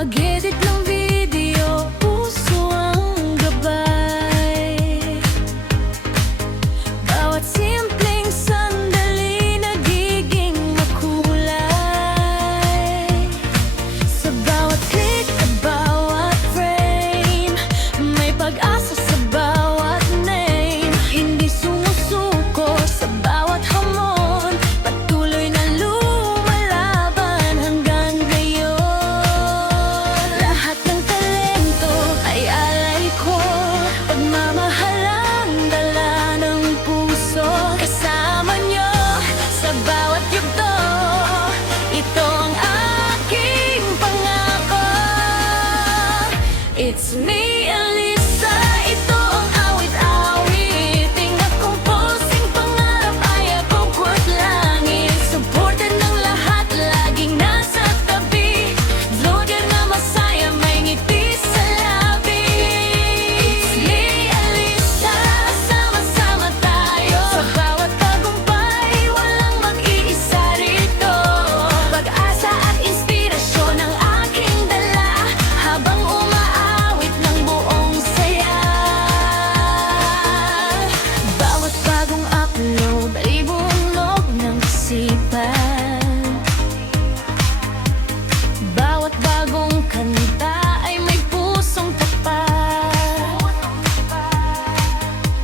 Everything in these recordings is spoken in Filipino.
pag-edit ng video, puso ang gabay. Bawat simpleng sandali nagiging makulay. Sa bawat click at bawat frame, may pag-asa sa bawat name. Hindi sumusuko sa bawat hamon, patuloy na lumalaban hanggang ngayon. Lahat ng talento ay alay ko, pagmamahal ang dala ng puso. Kasama nyo sa bawat yugto, ito ang aking pangako. It's me, Elisa, ito ang awit-awiting akong posing pangarap ay abot langit. Supported ng lahat, laging nasa tabi, vlogger na masaya, may ngiti sa labi. It's me, Elisa, sama-sama tayo. Sa bawat tagumpay, walang mag-iisa rito. Pag-asa at inspirasyon ang aking dala, habang umaawit ng buong saya. Bawat bagong upload ay buong ng isipan. Bawat bagong kanta ay may pusong tapat.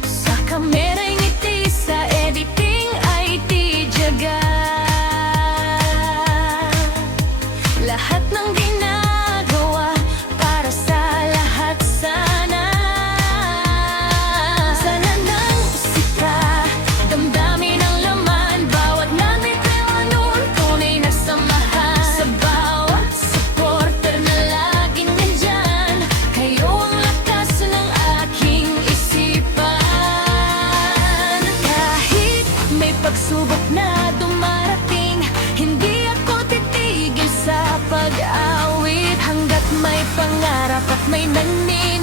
Sa kamera'y ngiti, sa editing ay tiyaga. Lahat ng ginagawa para sa lahat sana. Sana ng musika, damdamin ang laman, bawat nagnitrema noon, tunay na samahan. Sa bawat supporter na laging nandyan, kayo ang lakas ng aking isipan. Kahit may pagsubok na dumarating, hindi ako titigil sa pag-awit, hanggat may pangarap at may nanin.